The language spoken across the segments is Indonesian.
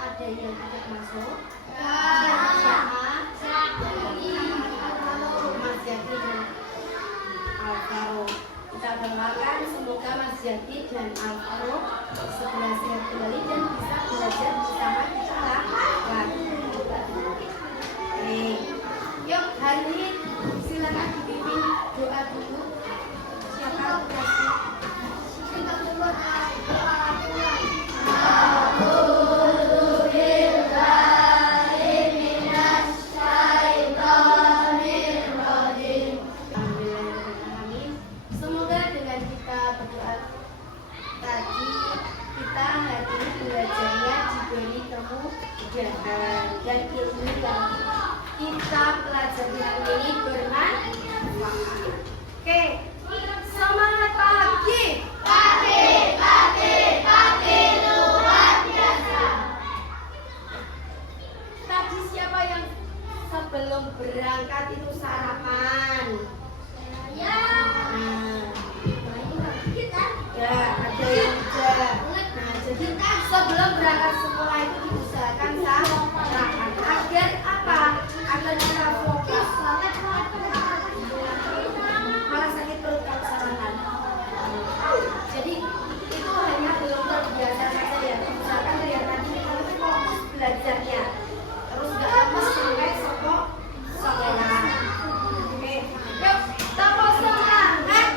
Ada yang tidak masuk? Mas Jaki dan Alvaro. Kita doakan semoga Mas Jaki dan Alvaro segera sehat kembali dan bisa belajar bersama kita lagi. Yuk hari ini silakan dipimpin doa dulu. Siapa kasih? Kita dulu. Dan ilmu yang kita pelajari hari ini bermanfaat. Oke, semangat pagi. Pagi luar biasa. Tadi siapa yang sebelum berangkat itu sarapan? Ya. Ya, ada yang tidak. Nah, jadi sebelum berangkat sekolah itu diusahakan sarapan agar apa? Agar kita fokus. Malah sakit perut kalau sarapan. Jadi itu hanya belum terbiasa saja ya. Usahakan dari tadi kita fokus belajarnya. Terus nggak lemes sampai sekolah. Oke, yuk tepuk semangat.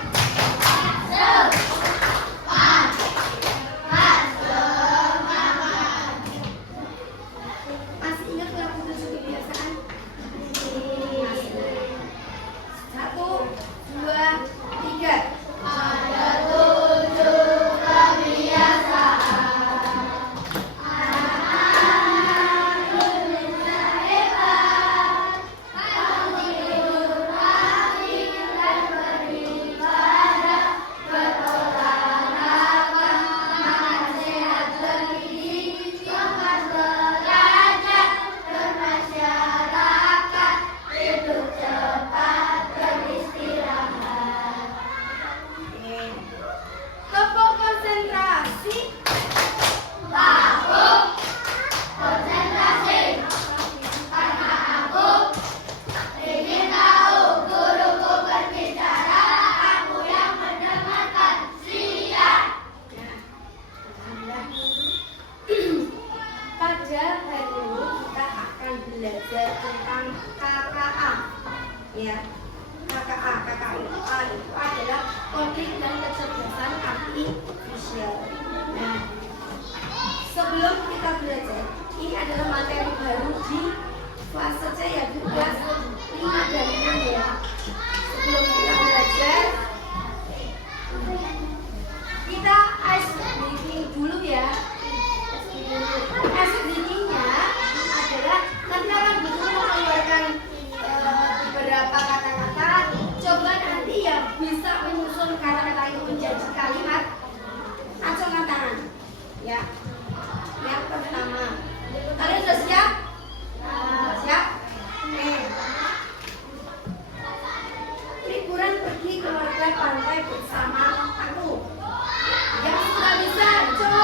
Sebelum kita belajar, ini adalah materi baru di kelas saja ya, di kelas 5 dan 6 ya. Sebelum kita belajar, kita ice breaking dulu ya. Ice breakingnya adalah nanti akan butuh mengeluarkan beberapa kata-kata. Coba nanti ya bisa menyusun kata-kata itu menjadi kalimat. Acungkan tangan, ya. Yang pertama, kalian sudah siap? Siap? Oke. Liburan pergi keluarga pantai bersama aku. Yang sudah bisa, cung.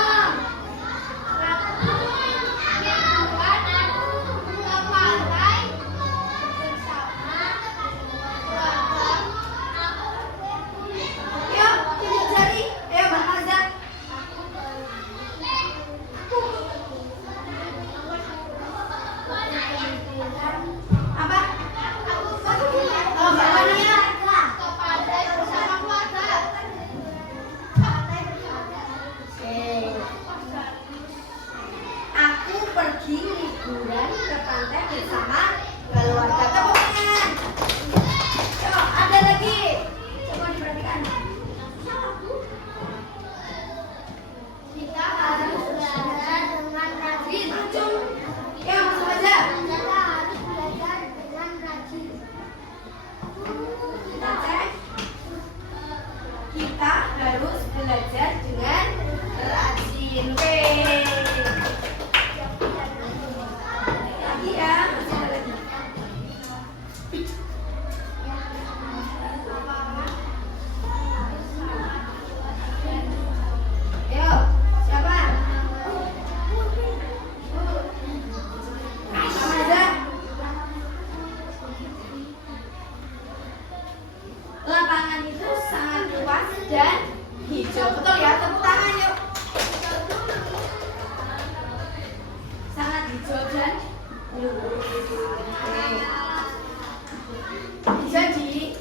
Jadi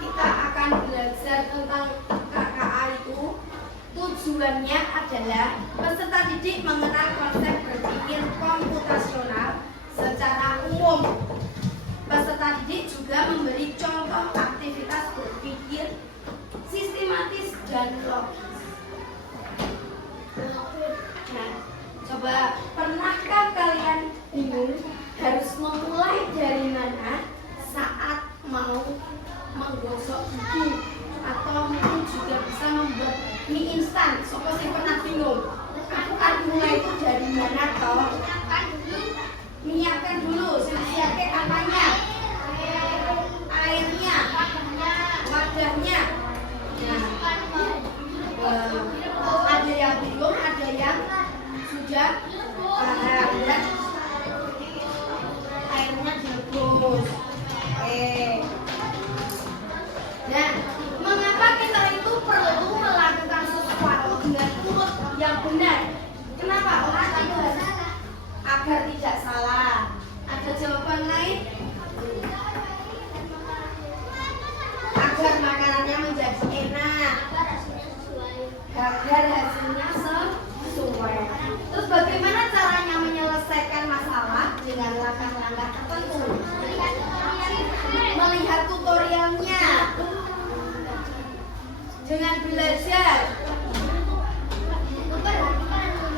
kita akan belajar tentang KKA itu. Tujuannya adalah peserta didik mengenal konsep berpikir komputasional secara umum. Peserta didik juga memberi contoh aktivitas berpikir sistematis dan logis. Nah, coba pernahkah kalian bingung harus memulai dari mana saat mau menggosok gigi, atau mungkin juga bisa membuat mie instan? Sopo sing pernah bingung? Aku kan mulai itu dari mana toh? Minyakan dulu, siapkan apanya? Airnya, wadahnya. Nah, ada yang belum, ada yang sudah paham ya? Airnya direbus. Nah, mengapa kita itu perlu melakukan sesuatu dengan urut yang benar? Kenapa orang itu harus agar tidak salah? Ada jawaban lain? Agar makanannya menjadi enak, agar hasilnya sesuai. Terus bagaimana caranya menyelesaikan masalah? Dengan langkah-langkah tertentu. Melihat tutorialnya, dengan belajar,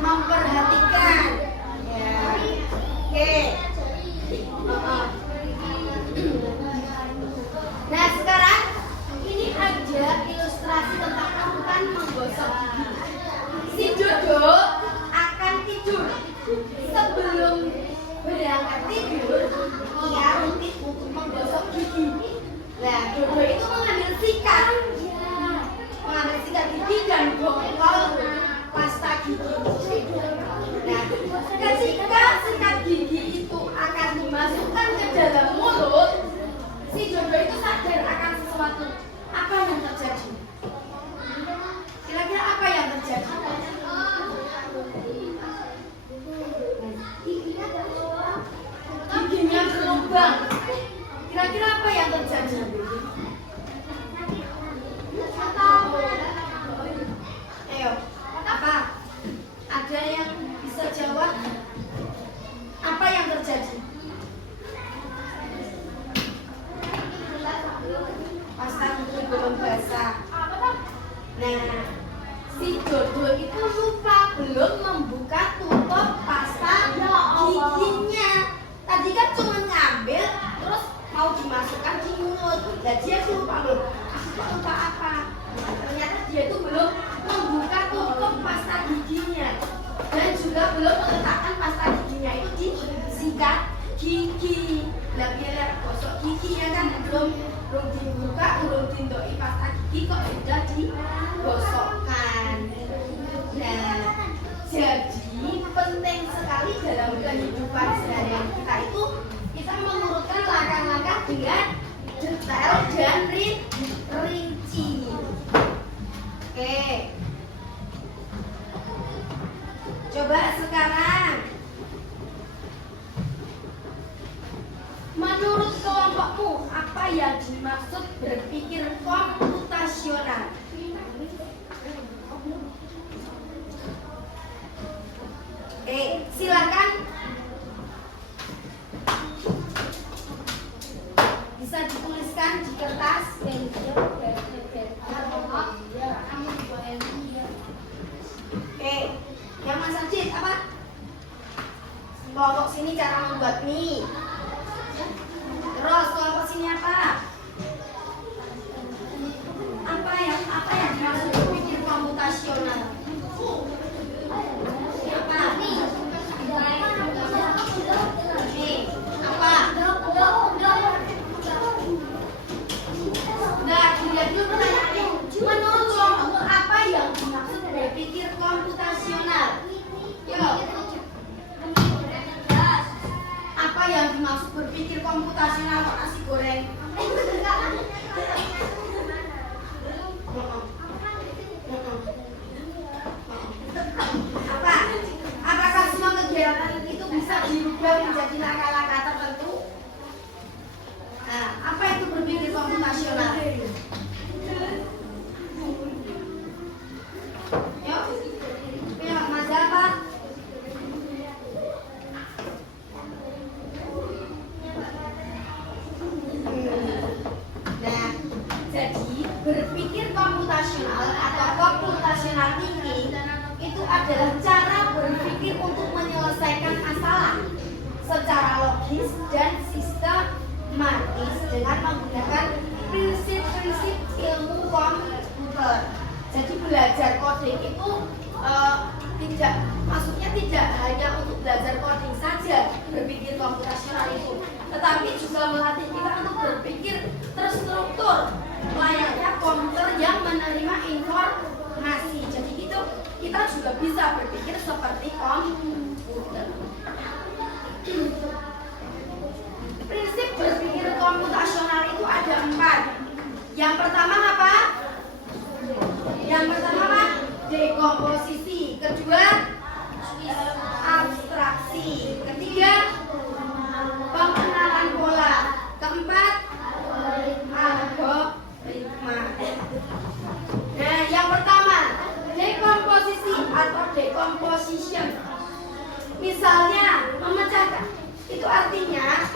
memperhatikan. Ya. Oke. Nah, sekarang ini ada ilustrasi tentang lakukan menggosok gigi. Si Dodo akan tidur. Sebelum berangkat tidur, ia rutin untuk menggosok gigi. Nah, Dodo itu mengambil sikat gigi dan bongkol pasta gigi. Nah, ketika sikat gigi itu akan dimasukkan ke dalam mulut, si Dodo itu sadar akan sesuatu. Apa yang terjadi? Kira-kira apa yang terjadi? Giginya berlubang. Kira-kira apa yang terjadi? Ayo, apa? Ada yang bisa jawab? Apa yang terjadi? Pasta gigi belum basah. Nah, si Dodo itu lupa belum membuka tutup pasta giginya. Tadi kan cuma ngambil, terus mau dimasukkan di mulut. Dan dia lupa loh. Lupa apa? Ternyata dia itu belum membuka tutup pasta giginya. Dan juga belum meletakkan pasta giginya itu di sikat gigi. Nah, biar gosok gigi ya kan belum dibuka, belum dindoi pasta gigi kok sudah digosokkan. Nah, jadi penting sekali dalam kehidupan sehari-hari kita itu kita mengurutkan langkah-langkah dengan detail dan rinci. Oke. Coba sekarang, menurut kelompokmu apa yang dimaksud berpikir komputasional? Silakan bisa dituliskan di kertas. Yang Mas Ajit apa? Kelompok sini cara membuat mie. Terus kelompok sini apa? Apa yang dimaksud berpikir komputasional? Apa? Nah, dilihat dulu pertanyaannya. Menurut kelompokmu apa yang dimaksud berpikir komputasional? Yuk. Apa yang dimaksud berpikir komputasional kok nasi goreng? Apa? Apakah semua kegiatan itu berubah menjadi langkah-langkah tertentu. Nah, apa itu berpikir komputasional? Yuk, punya Mas apa? Nah, jadi berpikir komputasional atau computational thinking itu adalah cara berpikir untuk menyelesaikan masalah secara logis dan sistematis dengan menggunakan prinsip-prinsip ilmu komputer. Jadi belajar coding itu tidak hanya untuk belajar coding saja berpikir komputasional itu, tetapi juga melatih kita untuk berpikir terstruktur layaknya komputer yang menerima informasi. Jadi itu kita juga bisa berpikir seperti komputer. Prinsip berpikir komputasional itu ada 4. Yang pertama apa? Dekomposisi. Kedua, abstraksi. Ketiga, pengenalan pola. Keempat, algoritma. Nah, yang pertama, dekomposisi atau decomposition. Misalnya, memecahkan. Itu artinya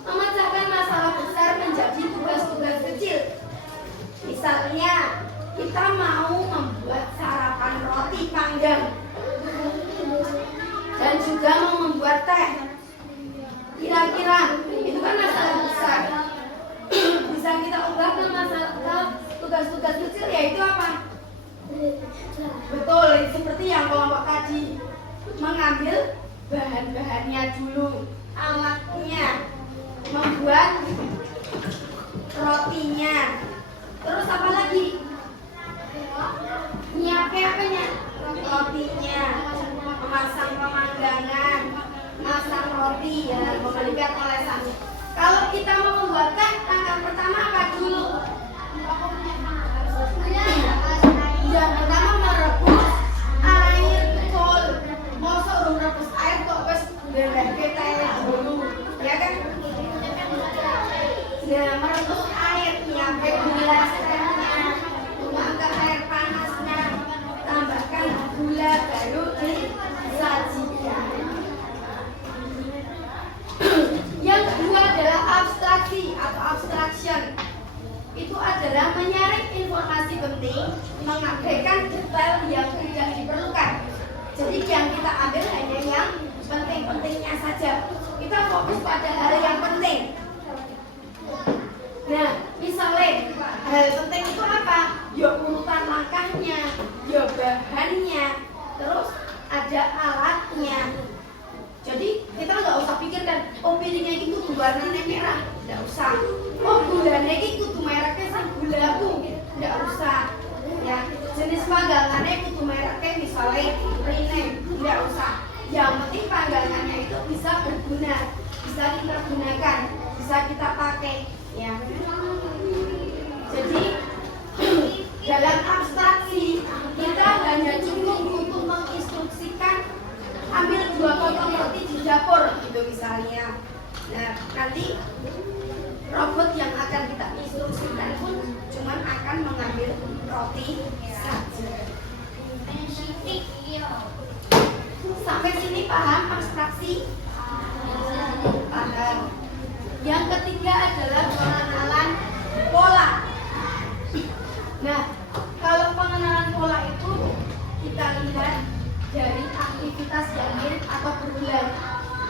memecahkan masalah besar menjadi tugas-tugas kecil. Misalnya, kita mau membuat sarapan roti panggang dan juga mau membuat teh. Kira-kira itu kan masalah besar. Bisa kita ubah ke masalah tugas-tugas kecil, yaitu apa? Betul, seperti yang kelompok tadi, mengambil bahan-bahannya dulu, alatnya, membuat rotinya. Terus apa lagi? Nyiapin apanya? Rotinya, memasang pemanggangan, masak roti, ya, memberikan olesan. Kalau kita mau membuat teh, langkah pertama apa dulu? Yang pertama merebus air kol. Mau suruh merebus air kok wes berlebih teh dulu, ya kan? Nah, merebus air, nyiapin gula setengahnya, tuang ke air panasnya, tambahkan gula, baru disajikan. Yang kedua adalah abstraksi atau abstraction. Itu adalah menyaring informasi penting, mengabaikan detail yang tidak diperlukan. Jadi yang kita ambil hanya yang penting-pentingnya saja. Kita fokus pada hal yang penting. Nah, misalnya hal penting itu apa? Ya urutan langkahnya, ya bahannya, terus ada alatnya. Jadi kita nggak usah pikirkan, oh piringnya itu kudu warnanya merah, nggak usah. Oh gulanya itu kudu mereknya sang gulaku, nggak usah. Ya, jenis panggangannya kudu mereknya misalnya rine, nggak usah. Yang penting panggangannya itu bisa berguna, bisa dipergunakan, bisa kita pakai. Ya. Jadi dalam abstraksi kita hanya cukup untuk menginstruksikan ambil 2 potong roti di dapur gitu misalnya. Nah, nanti robot yang akan kita instruksikan pun cuma akan mengambil roti saja. Sampai sini paham abstraksi? Paham. Yang ketiga adalah pengenalan pola. Nah, kalau pengenalan pola itu kita lihat dari aktivitas yang mirip atau berulang.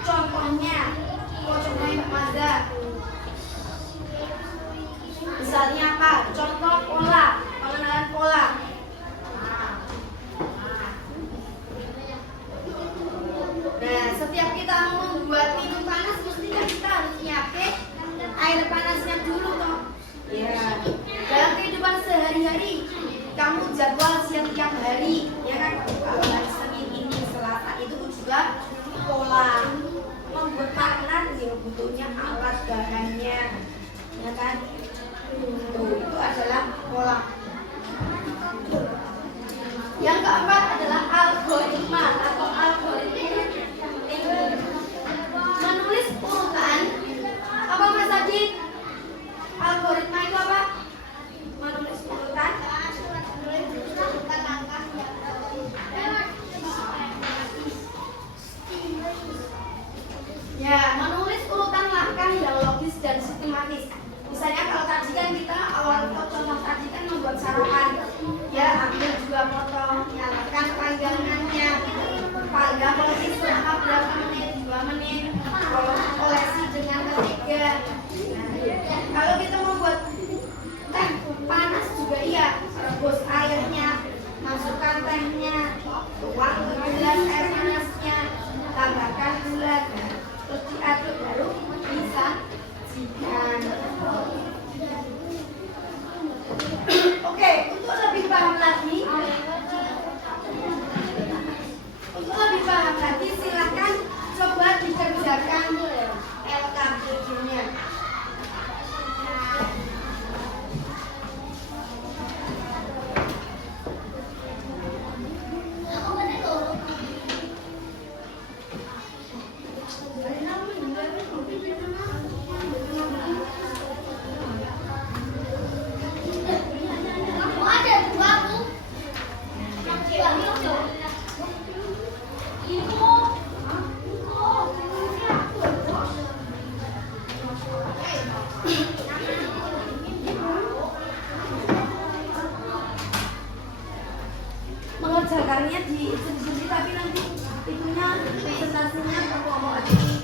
Contohnya Mbak Maza. Misalnya apa? Contoh pola, pengenalan pola. Nah, setiap kita mau membuat minum panas, mesti kan kita harus nyiapin air panasnya dulu toh. Ya. Dalam kehidupan sehari-hari, kamu jadwal setiap hari, ya kan? Kalau hari Senin ini, Selasa itu juga pola. Membuat makanan yang butuhnya alat bahannya, ya kan? Itu adalah pola. Yang keempat adalah algoritma atau algoritma. materinya di sendiri tapi nanti itunya presentasinya mau ada ya.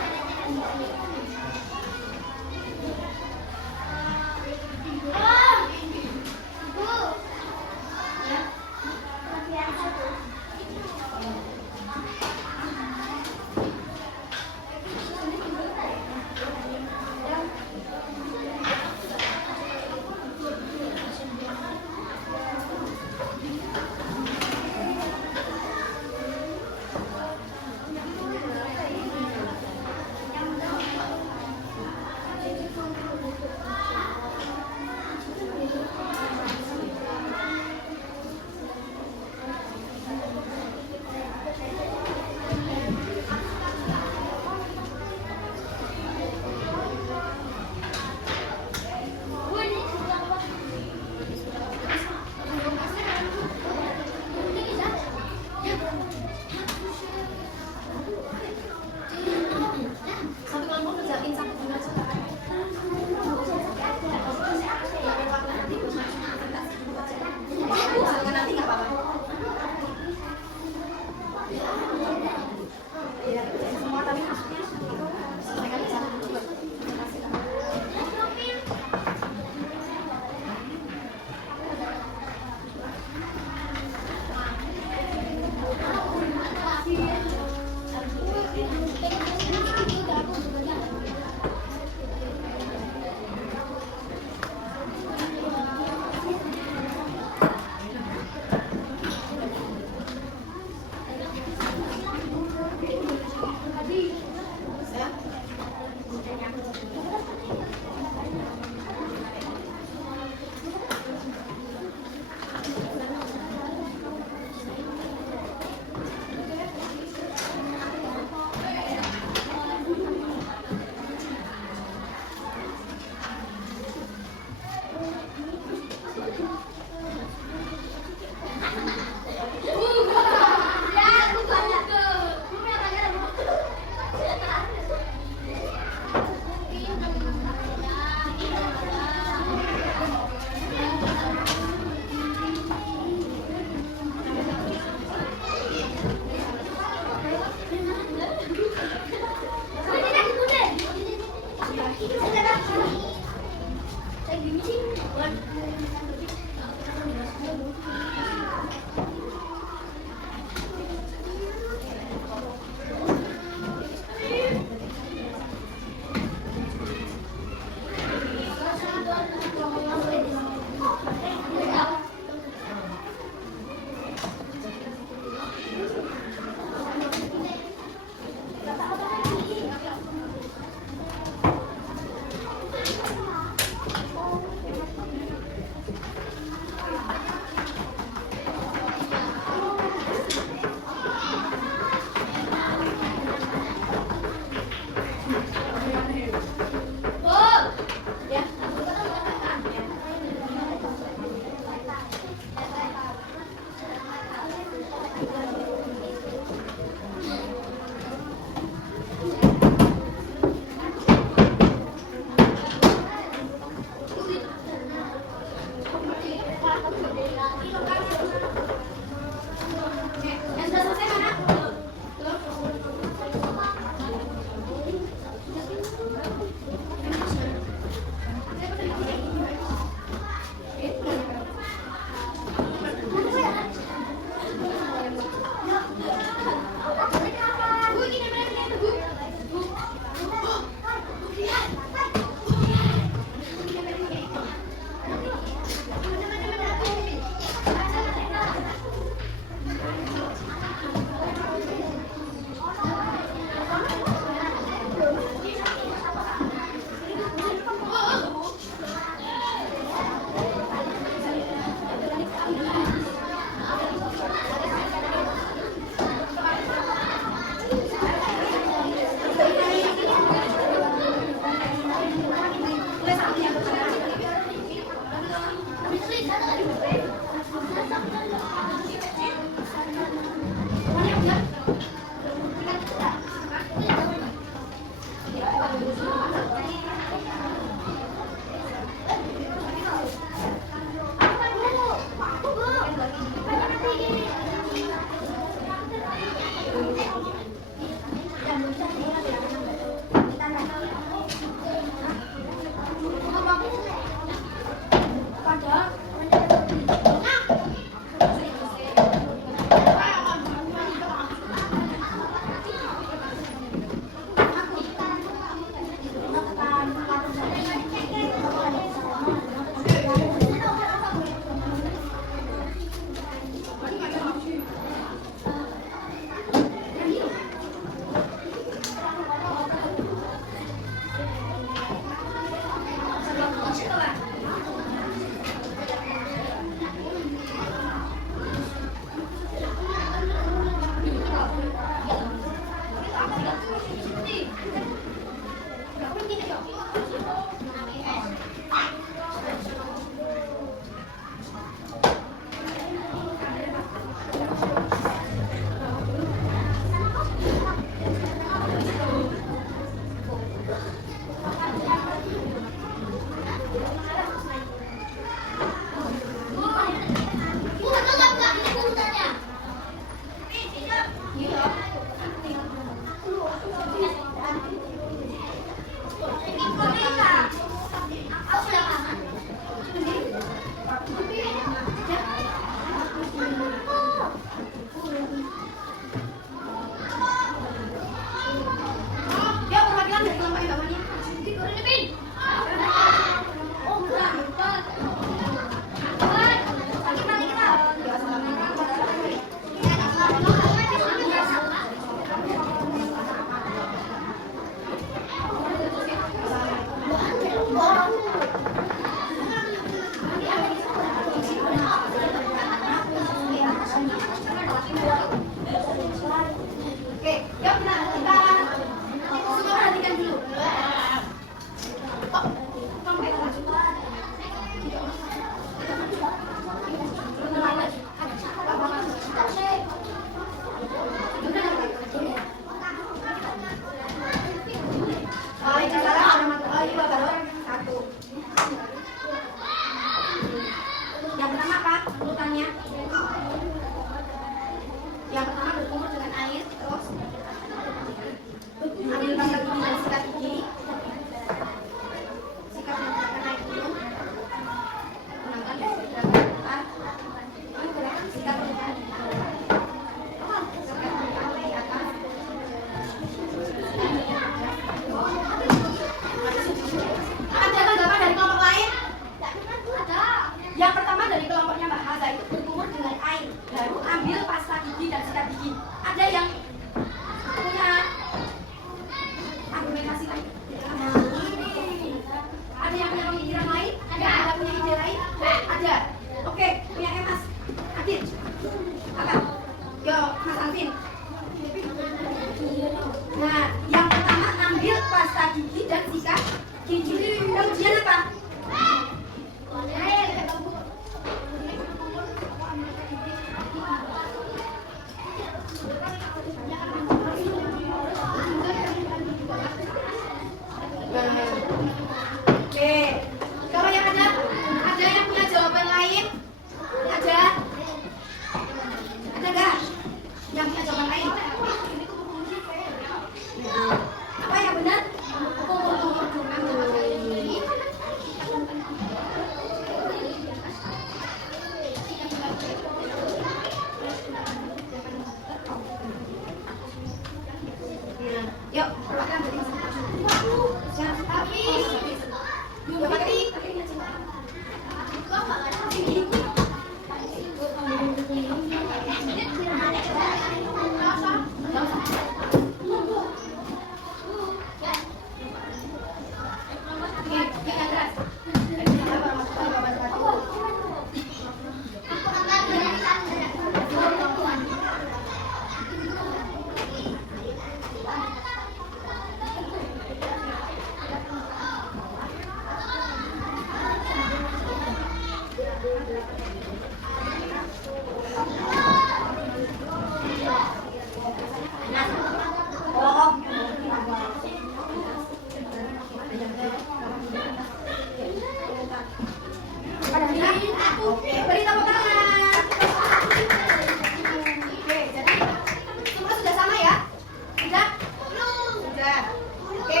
Sudah. Oke.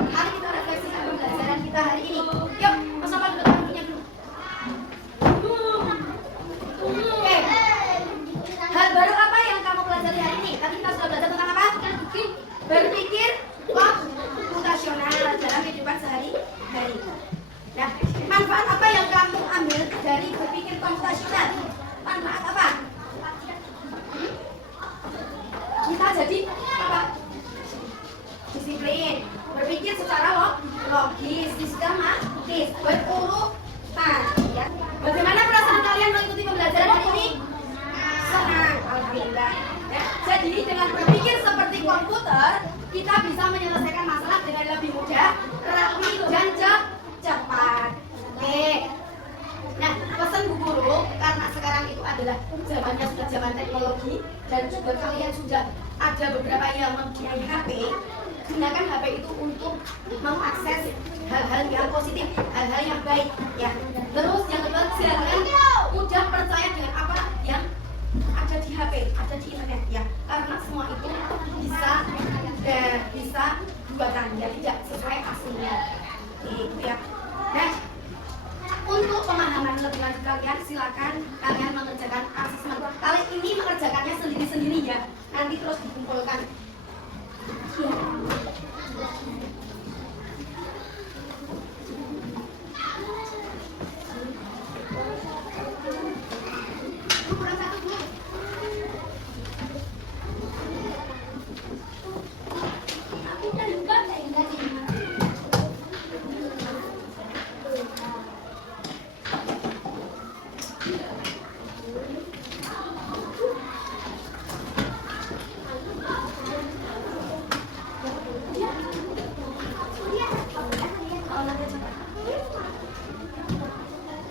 Mari kita refleksikan pembelajaran kita hari ini. Yuk, bersama duduk rambutnya dulu. Oke. Hal baru apa yang kamu pelajari hari ini? Tadi kita sudah belajar tentang apa? Berpikir komputasional dalam kehidupan sehari-hari. Nah, manfaat apa yang kamu ambil dari berpikir komputasional? Manfaat apa? Kita jadi apa? Disiplin, berpikir secara logis, sistematis, berurutan. Ya. Bagaimana perasaan kalian mengikuti pembelajaran hari ini? Senang, alhamdulillah. Ya. Jadi dengan berpikir seperti komputer, kita bisa menyelesaikan masalah dengan lebih mudah, rapi dan cepat. Oke. Nah, pesan Bu Guru, karena sekarang itu adalah zamannya sudah zaman teknologi dan juga kalian sudah ada beberapa yang mempunyai HP, gunakan HP itu untuk mengakses hal-hal yang positif, hal-hal yang baik, ya. Terus yang kedua, jangan mudah percaya dengan apa yang ada di HP, ada di internet, ya. Karena semua itu bisa buatan, ya, tidak sesuai aslinya. Itu ya. Nah, untuk pemahaman lebih lanjut kalian, silakan kalian mengerjakan asesmen. Kali ini mengerjakannya sendiri-sendiri ya. Nanti terus dikumpulkan.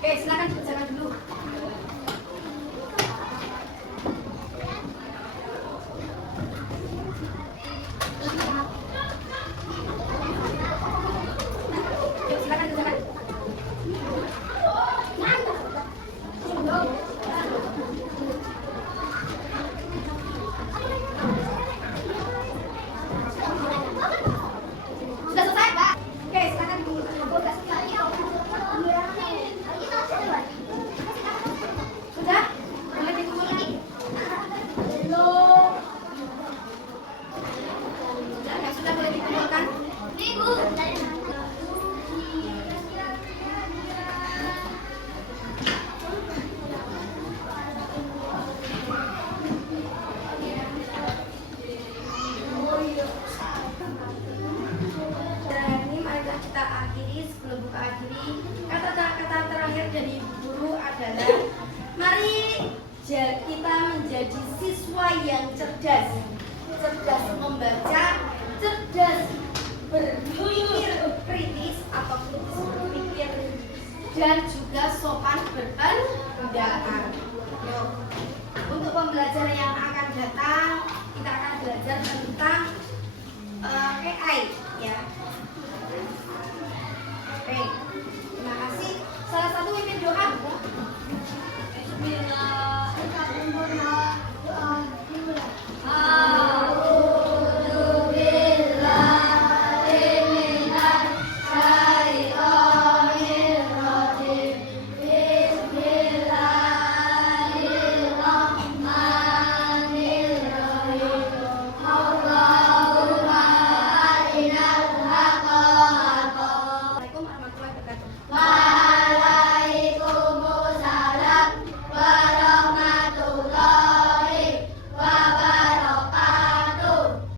Oke, silakan dikerjakan dulu. Yuk, silakan kerjakan. Sudah selesai, Mbak? Oke, silakan dulu. Sudah? Boleh ditunggu lagi? Sudah boleh dikumpulkan? Dan ini marilah kita akhiri, sebelum buka akhiri, kata-kata terakhir dari guru adalah mari kita menjadi siswa yang cerdas, cerdas membaca, cerdas berpikir kritis atau kritis berpikir, dan juga